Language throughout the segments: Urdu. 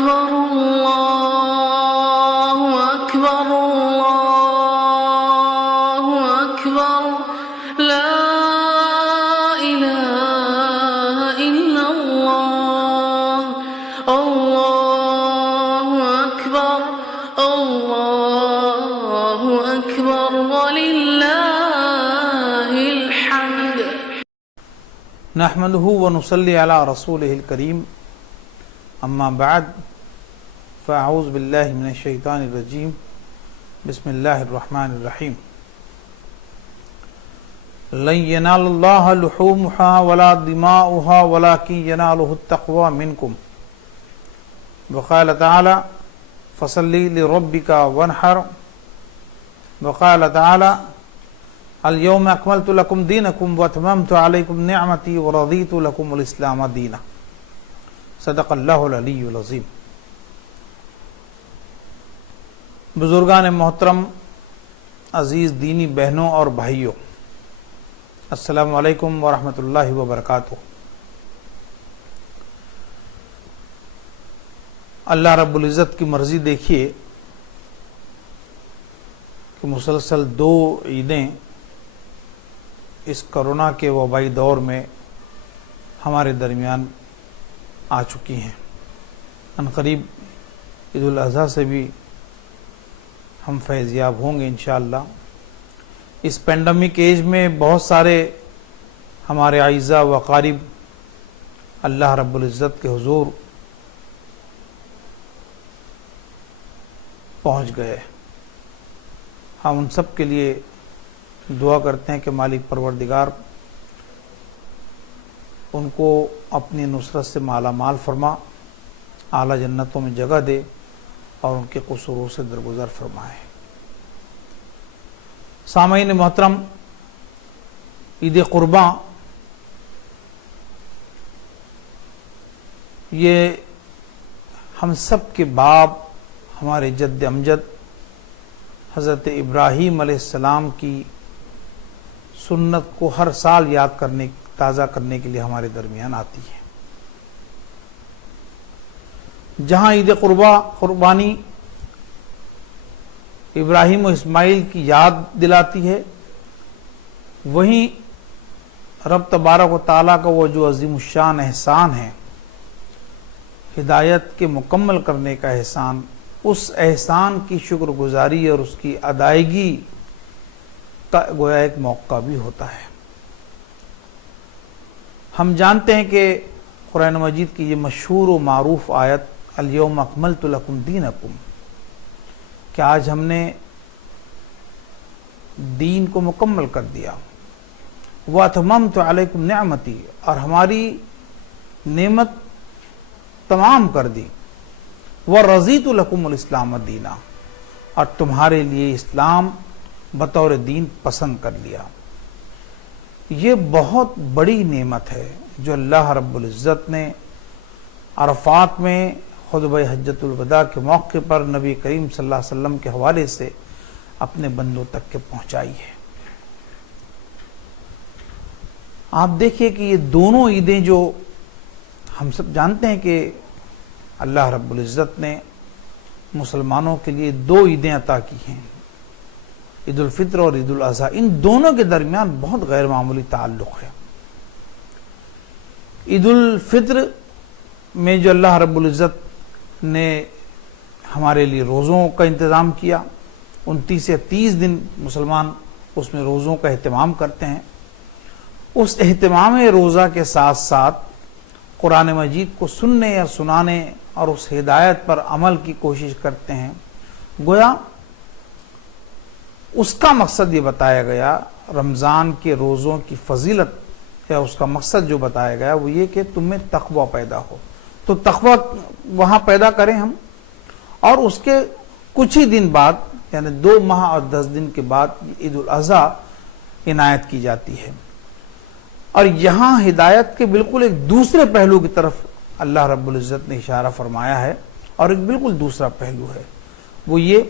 أكبر الله أكبر الله أكبر لا إله إلا الله الله أكبر الله أكبر ولله الحمد نحمده ونصلي على رسوله الكريم اما بعد فاعوذ باللہ من الشیطان الرجیم بسم اللہ الرحمن الرحیم لن ينال الله لحومها ولا دماؤها ولكن يناله التقوى منكم وقال تعالى فصل لربك وانحر وقال تعالى اليوم اکملت لکم دینکم واتممت علیکم نعمتی ورضیت لکم الاسلام دینا صدق اللہ العلی العظیم۔ بزرگان محترم، عزیز دینی بہنوں اور بھائیوں، السلام علیکم ورحمۃ اللہ وبرکاتہ۔ اللہ رب العزت کی مرضی دیکھیے کہ مسلسل 2 عیدیں اس کرونا کے وبائی دور میں ہمارے درمیان آ چکی ہیں۔ عنقریب عید الاضحیٰ سے بھی ہم فیض یاب ہوں گے انشاءاللہ۔ اس پینڈیمک ایج میں بہت سارے ہمارے اعزاء و اقارب اللہ رب العزت کے حضور پہنچ گئے۔ ہم ان سب کے لیے دعا کرتے ہیں کہ مالک پروردگار ان کو اپنی نصرت سے مالا مال فرما، اعلیٰ جنتوں میں جگہ دے اور ان کے قصوروں سے درگزر فرمائے۔ سامعین محترم، عید قرباں یہ ہم سب کے باپ، ہمارے جد امجد حضرت ابراہیم علیہ السلام کی سنت کو ہر سال یاد کرنے، تازہ کرنے کے لیے ہمارے درمیان آتی ہے۔ جہاں عید قربانی ابراہیم و اسماعیل کی یاد دلاتی ہے، وہیں رب تبارک و تعالیٰ کا وہ جو عظیم الشان احسان ہے، ہدایت کے مکمل کرنے کا احسان، اس احسان کی شکر گزاری اور اس کی ادائیگی کا گویا ایک موقع بھی ہوتا ہے۔ ہم جانتے ہیں کہ قرآن مجید کی یہ مشہور و معروف آیت الیوم اکملت لکم دینکم، کہ آج ہم نے دین کو مکمل کر دیا، واتممت علیکم نعمتی، اور ہماری نعمت تمام کر دی، ورضیت لکم الاسلام دینا، اور تمہارے لیے اسلام بطور دین پسند کر لیا۔ یہ بہت بڑی نعمت ہے جو اللہ رب العزت نے عرفات میں خطبہ حجۃ الوداع کے موقع پر نبی کریم صلی اللہ علیہ وسلم کے حوالے سے اپنے بندوں تک کے پہنچائی ہے۔ آپ دیکھیے کہ یہ دونوں عیدیں جو ہم سب جانتے ہیں کہ اللہ رب العزت نے مسلمانوں کے لیے 2 عیدیں عطا کی ہیں، عید الفطر اور عید الاضحیٰ، ان دونوں کے درمیان بہت غیر معمولی تعلق ہے۔ عید الفطر میں جو اللہ رب العزت نے ہمارے لیے روزوں کا انتظام کیا، 29 یا 30 دن مسلمان اس میں روزوں کا اہتمام کرتے ہیں۔ اس اہتمام روزہ کے ساتھ ساتھ قرآن مجید کو سننے یا سنانے اور اس ہدایت پر عمل کی کوشش کرتے ہیں۔ گویا اس کا مقصد یہ بتایا گیا، رمضان کے روزوں کی فضیلت یا اس کا مقصد جو بتایا گیا وہ یہ کہ تم میں تقوی پیدا ہو، تو تقوی وہاں پیدا کریں ہم، اور اس کے کچھ ہی دن بعد یعنی 2 ماہ اور 10 دن کے بعد عید الاضحیٰ عنایت کی جاتی ہے۔ اور یہاں ہدایت کے بالکل ایک دوسرے پہلو کی طرف اللہ رب العزت نے اشارہ فرمایا ہے، اور ایک بالکل دوسرا پہلو ہے، وہ یہ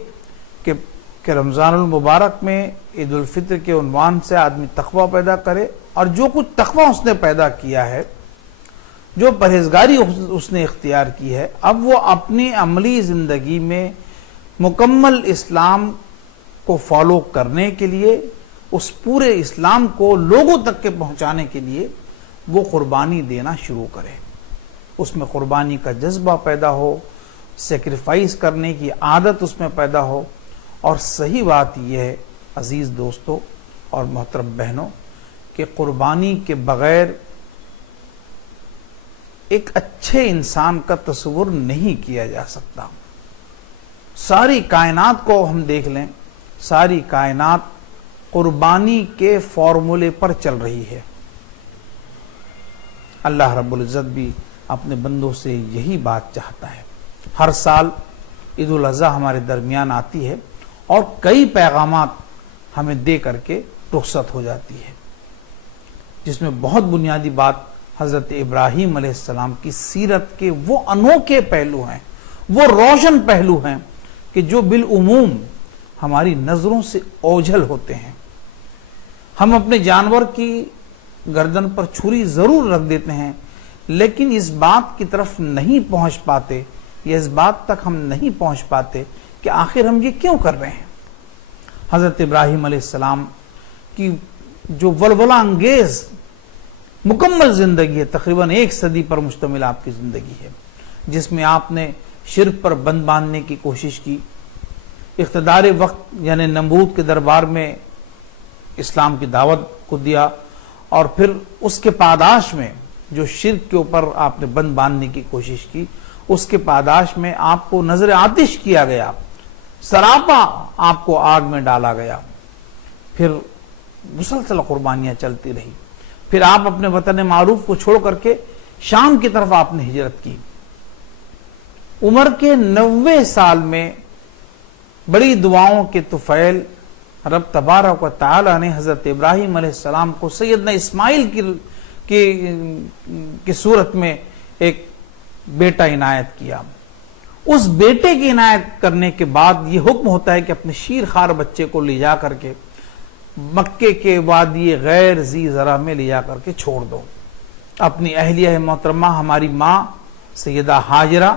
کہ رمضان المبارک میں عید الفطر کے عنوان سے آدمی تقوی پیدا کرے، اور جو کچھ تقوی اس نے پیدا کیا ہے جو پرہیزگاری اس نے اختیار کی ہے، اب وہ اپنی عملی زندگی میں مکمل اسلام کو فالو کرنے کے لیے، اس پورے اسلام کو لوگوں تک کے پہنچانے کے لیے وہ قربانی دینا شروع کرے، اس میں قربانی کا جذبہ پیدا ہو، سیکریفائس کرنے کی عادت اس میں پیدا ہو۔ اور صحیح بات یہ ہے عزیز دوستو اور محترم بہنوں کہ قربانی کے بغیر ایک اچھے انسان کا تصور نہیں کیا جا سکتا۔ ساری کائنات کو ہم دیکھ لیں، ساری کائنات قربانی کے فارمولے پر چل رہی ہے۔ اللہ رب العزت بھی اپنے بندوں سے یہی بات چاہتا ہے۔ ہر سال عید الاضحیٰ ہمارے درمیان آتی ہے اور کئی پیغامات ہمیں دے کر کے رخصت ہو جاتی ہے، جس میں بہت بنیادی بات حضرت ابراہیم علیہ السلام کی سیرت کے وہ انوکھے پہلو ہیں، وہ روشن پہلو ہیں کہ جو بالعموم ہماری نظروں سے اوجھل ہوتے ہیں۔ ہم اپنے جانور کی گردن پر چھری ضرور رکھ دیتے ہیں، لیکن اس بات کی طرف نہیں پہنچ پاتے، یا اس بات تک ہم نہیں پہنچ پاتے کہ آخر ہم یہ کیوں کر رہے ہیں۔ حضرت ابراہیم علیہ السلام کی جو ولولہ انگیز مکمل زندگی ہے، تقریباً 1 صدی پر مشتمل آپ کی زندگی ہے، جس میں آپ نے شرک پر بند باندھنے کی کوشش کی، اقتدار وقت یعنی نمرود کے دربار میں اسلام کی دعوت کو دیا، اور پھر اس کے پاداش میں جو شرک کے اوپر آپ نے بند باندھنے کی کوشش کی، اس کے پاداش میں آپ کو نظر آتش کیا گیا، سراپا آپ کو آگ میں ڈالا گیا، پھر مسلسل قربانیاں چلتی رہی، پھر آپ اپنے وطن معروف کو چھوڑ کر کے شام کی طرف آپ نے ہجرت کی۔ عمر کے 90 سال میں بڑی دعاؤں کے طفیل رب تبارک و تعالی نے حضرت ابراہیم علیہ السلام کو سیدنا اسماعیل کی صورت میں ایک بیٹا عنایت کیا۔ اس بیٹے کی عنایت کرنے کے بعد یہ حکم ہوتا ہے کہ اپنے شیر خوار بچے کو لے جا کر کے مکے کے وادی غیر ذی زرع میں لے جا کر کے چھوڑ دو۔ اپنی اہلیہ محترمہ ہماری ماں سیدہ ہاجرہ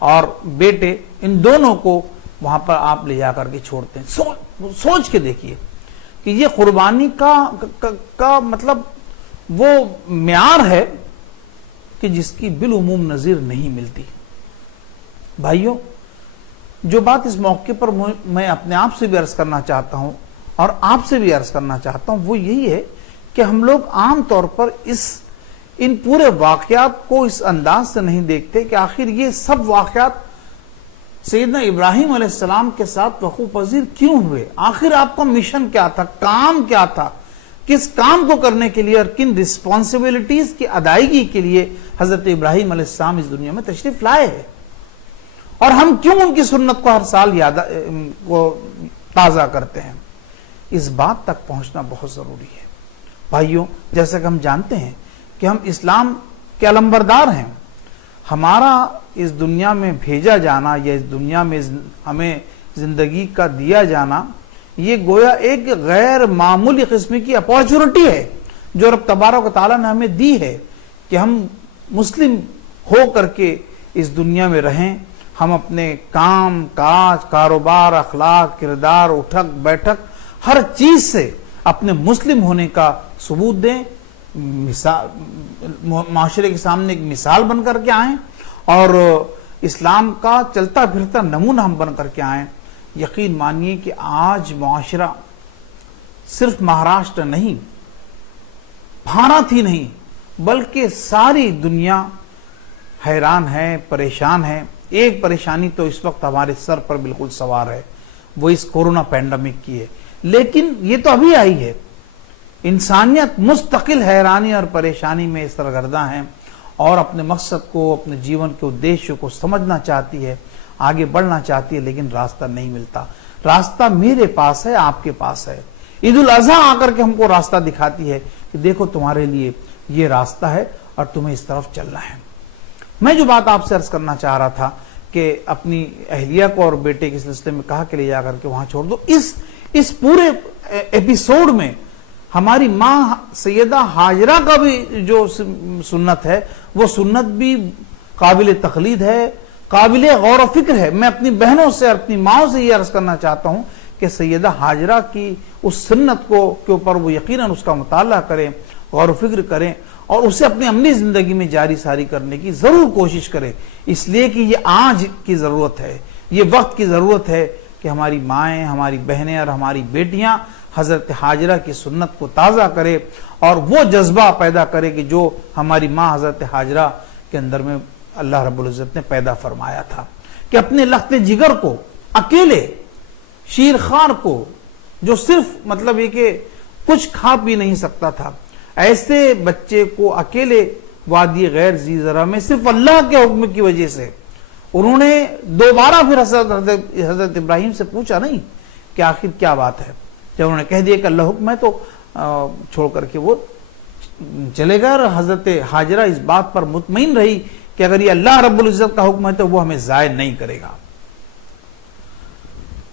اور بیٹے، ان دونوں کو وہاں پر آپ لے جا کر کے چھوڑتے ہیں۔ سوچ کے دیکھیے کہ یہ قربانی کا مطلب وہ معیار ہے کہ جس کی بالعموم نظیر نہیں ملتی۔ بھائیوں، جو بات اس موقع پر میں اپنے آپ سے بھی عرض کرنا چاہتا ہوں اور آپ سے بھی عرض کرنا چاہتا ہوں، وہ یہی ہے کہ ہم لوگ عام طور پر ان پورے واقعات کو اس انداز سے نہیں دیکھتے کہ آخر یہ سب واقعات سیدنا ابراہیم علیہ السلام کے ساتھ وقوع پذیر کیوں ہوئے، آخر آپ کا مشن کیا تھا، کام کیا تھا، کس کام کو کرنے کے لیے اور کن رسپانسبلٹیز کی ادائیگی کے لیے حضرت ابراہیم علیہ السلام اس دنیا میں تشریف لائے ہیں، اور ہم کیوں ان کی سنت کو ہر سال تازہ کرتے ہیں۔ اس بات تک پہنچنا بہت ضروری ہے۔ بھائیوں، جیسا کہ ہم جانتے ہیں کہ ہم اسلام کے علمبردار ہیں، ہمارا اس دنیا میں بھیجا جانا یا اس دنیا میں ہمیں زندگی کا دیا جانا، یہ گویا ایک غیر معمولی قسم کی اپارچونٹی ہے جو رب تبارک و تعالیٰ نے ہمیں دی ہے کہ ہم مسلم ہو کر کے اس دنیا میں رہیں، ہم اپنے کام کاج، کاروبار، اخلاق، کردار، اٹھک بیٹھک، ہر چیز سے اپنے مسلم ہونے کا ثبوت دیں، معاشرے کے سامنے ایک مثال بن کر کے آئیں اور اسلام کا چلتا پھرتا نمونہ ہم بن کر کے آئیں۔ یقین مانیے کہ آج معاشرہ صرف مہاراشٹر نہیں، بھارت ہی نہیں، بلکہ ساری دنیا حیران ہے، پریشان ہے۔ ایک پریشانی تو اس وقت ہمارے سر پر بالکل سوار ہے، وہ اس کورونا پینڈیمک کی ہے، لیکن یہ تو ابھی آئی ہے۔ انسانیت مستقل حیرانی اور پریشانی میں سرگرداں ہے اور اپنے مقصد کو، اپنے جیون کے ادیش کو سمجھنا چاہتی ہے، آگے بڑھنا چاہتی ہے، لیکن راستہ نہیں ملتا۔ راستہ میرے پاس ہے، آپ کے پاس ہے۔ عید الاضحیٰ آ کر کے ہم کو راستہ دکھاتی ہے کہ دیکھو تمہارے لیے یہ راستہ ہے اور تمہیں اس طرف چلنا ہے۔ میں جو بات آپ سے عرض کرنا چاہ رہا تھا کہ اپنی اہلیہ کو اور بیٹے کے سلسلے میں کہا کہ لے جا کر کے وہاں چھوڑ دو، اس پورے ایپیسوڈ میں ہماری ماں سیدہ ہاجرہ کا بھی جو سنت ہے وہ سنت بھی قابل تقلید ہے، قابل غور و فکر ہے۔ میں اپنی بہنوں سے، اپنی ماؤں سے یہ عرض کرنا چاہتا ہوں کہ سیدہ ہاجرہ کی اس سنت کے اوپر وہ یقیناً اس کا مطالعہ کریں، غور و فکر کریں، اور اسے اپنی عملی زندگی میں جاری ساری کرنے کی ضرور کوشش کریں، اس لیے کہ یہ آج کی ضرورت ہے، یہ وقت کی ضرورت ہے کہ ہماری مائیں، ہماری بہنیں اور ہماری بیٹیاں حضرت ہاجرہ کی سنت کو تازہ کرے اور وہ جذبہ پیدا کرے کہ جو ہماری ماں حضرت ہاجرہ کے اندر میں اللہ رب العزت نے پیدا فرمایا تھا، کہ اپنے لخت جگر کو اکیلے، شیرخوار کو جو صرف مطلب یہ کہ کچھ کھا پی نہیں سکتا تھا، ایسے بچے کو اکیلے وادی غیر ذی زرع میں صرف اللہ کے حکم کی وجہ سے انہوں نے دوبارہ پھر حضرت ابراہیم سے پوچھا نہیں کہ آخر کیا بات ہے۔ جب انہوں نے کہہ دیا کہ اللہ حکم ہے تو چھوڑ کر کے وہ چلے گئے، اور حضرت ہاجرہ اس بات پر مطمئن رہی کہ اگر یہ اللہ رب العزت کا حکم ہے تو وہ ہمیں ضائع نہیں کرے گا۔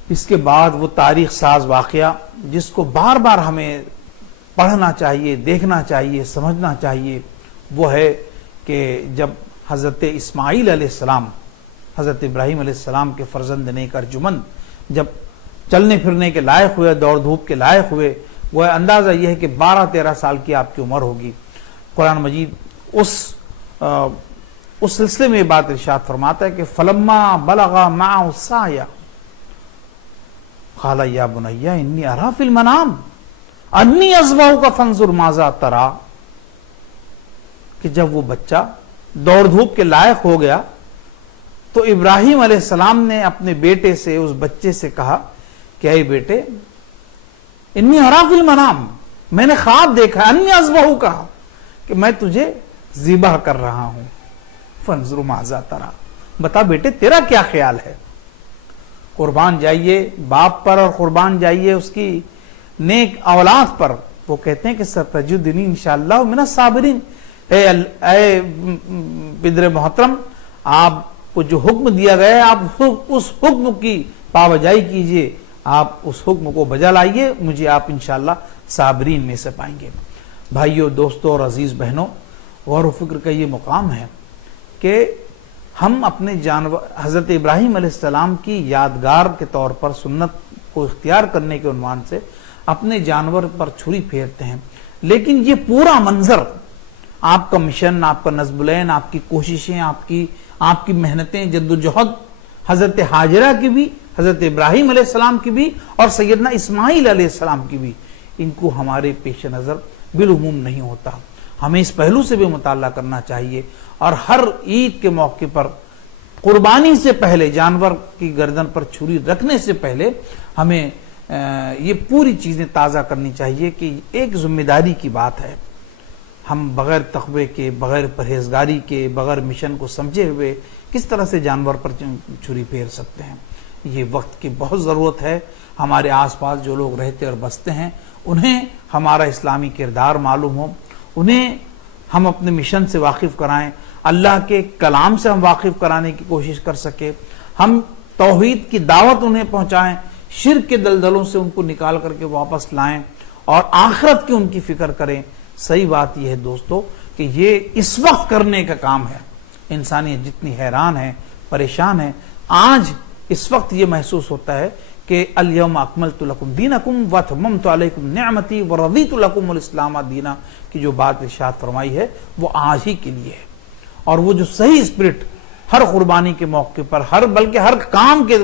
اس کے بعد وہ تاریخ ساز واقعہ جس کو بار بار ہمیں پڑھنا چاہیے، دیکھنا چاہیے، سمجھنا چاہیے، وہ ہے کہ جب حضرت اسماعیل علیہ السلام، حضرت ابراہیم علیہ السلام کے فرزند نیک ارجمند جب چلنے پھرنے کے لائق ہوئے، دوڑ دھوپ کے لائق ہوئے، وہ اندازہ یہ ہے کہ 12-13 سال کی آپ کی عمر ہوگی۔ قرآن مجید اس سلسلے میں یہ بات ارشاد فرماتا ہے کہ فلما بلغ معه السعي قال یا بني انی ارى في المنام انی اذبحك فانظر ماذا ترى، کہ جب وہ بچہ دوڑ دھوپ کے لائق ہو گیا تو ابراہیم علیہ السلام نے اپنے بیٹے سے، اس بچے سے کہا کہ اے بیٹے، انی ارى في المنام، میں نے خواب دیکھا، انی اذبحك، کہ میں تجھے ذبح کر رہا ہوں، فانظر ماذا ترى، بتا بیٹے تیرا کیا خیال ہے۔ قربان جائیے باپ پر اور قربان جائیے اس کی نیک اولاد پر۔ وہ کہتے ہیں کہ ستجدنی انشاءاللہ من الصابرین، اے پدر محترم، آپ کو جو حکم دیا گیا ہے آپ اس حکم کی پابجائی کیجئے، آپ اس حکم کو بجا لائیے، مجھے آپ انشاءاللہ صابرین میں سے پائیں گے۔ بھائیوں، دوستوں اور عزیز بہنوں، غور و فکر کا یہ مقام ہے کہ ہم اپنے جانور حضرت ابراہیم علیہ السلام کی یادگار کے طور پر سنت کو اختیار کرنے کے عنوان سے اپنے جانور پر چھری پھیرتے ہیں، لیکن یہ پورا منظر، آپ کا مشن، آپ کا نصب العین، آپ کی کوششیں، آپ کی محنتیں، جدوجہد، حضرت ہاجرہ کی بھی، حضرت ابراہیم علیہ السلام کی بھی، اور سیدنا اسماعیل علیہ السلام کی بھی، ان کو ہمارے پیش نظر بالعموم نہیں ہوتا۔ ہمیں اس پہلو سے بھی مطالعہ کرنا چاہیے، اور ہر عید کے موقع پر قربانی سے پہلے، جانور کی گردن پر چھری رکھنے سے پہلے ہمیں یہ پوری چیزیں تازہ کرنی چاہیے کہ ایک ذمہ داری کی بات ہے۔ ہم بغیر تقوی کے، بغیر پرہیزگاری کے، بغیر مشن کو سمجھے ہوئے کس طرح سے جانور پر چھری پھیر سکتے ہیں؟ یہ وقت کی بہت ضرورت ہے۔ ہمارے آس پاس جو لوگ رہتے اور بستے ہیں انہیں ہمارا اسلامی کردار معلوم ہو، انہیں ہم اپنے مشن سے واقف کرائیں، اللہ کے کلام سے ہم واقف کرانے کی کوشش کر سکیں، ہم توحید کی دعوت انہیں پہنچائیں، شرک کے دلدلوں سے ان کو نکال کر کے واپس لائیں، اور آخرت کی ان کی فکر کریں۔ صحیح بات یہ ہے دوستو کہ یہ اس وقت کرنے کا کام ہے۔ انسانیت جتنی حیران ہے، پریشان ہے، آج اس وقت یہ محسوس ہوتا ہے کہ الیوم اکملت لکم دینکم واتممت علیکم نعمتی ورضیت لکم الاسلام دینا کی جو بات ارشاد فرمائی ہے وہ آج ہی کے لیے ہے۔ اور وہ جو صحیح اسپرٹ ہر قربانی کے موقع پر، بلکہ ہر کام کے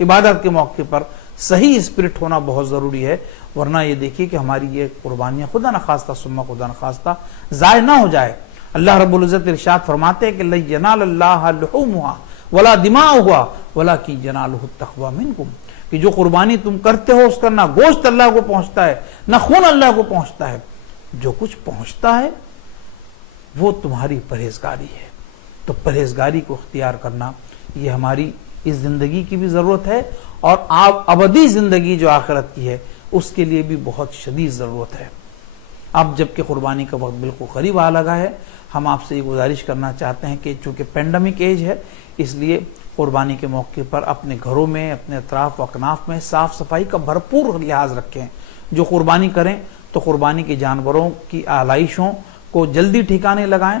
عبادت کے موقع پر صحیح اسپرٹ ہونا بہت ضروری ہے، ورنہ یہ دیکھیے کہ ہماری یہ قربانیاں خدا نخواستہ ثم خدا نخواستہ ضائع نہ ہو جائے۔ اللہ رب العزت ارشاد فرماتے ہیں کہ لن ینال اللہ لحومها ولا دماؤها ولکن ینالہ التقوی منکم، کہ جو قربانی تم کرتے ہو اس کا نہ گوشت اللہ کو پہنچتا ہے، نہ خون اللہ کو پہنچتا ہے، جو کچھ پہنچتا ہے وہ تمہاری پرہیزگاری ہے۔ تو پرہیزگاری کو اختیار کرنا یہ ہماری اس زندگی کی بھی ضرورت ہے، اور ابدی زندگی جو آخرت کی ہے اس کے لیے بھی بہت شدید ضرورت ہے۔ اب جبکہ قربانی کا وقت بالکل قریب آ لگا ہے، ہم آپ سے یہ گزارش کرنا چاہتے ہیں کہ چونکہ پینڈیمک ایج ہے، اس لیے قربانی کے موقع پر اپنے گھروں میں، اپنے اطراف و اکناف میں صاف صفائی کا بھرپور لحاظ رکھیں۔ جو قربانی کریں تو قربانی کے جانوروں کی آلائشوں کو جلدی ٹھکانے لگائیں،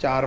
4,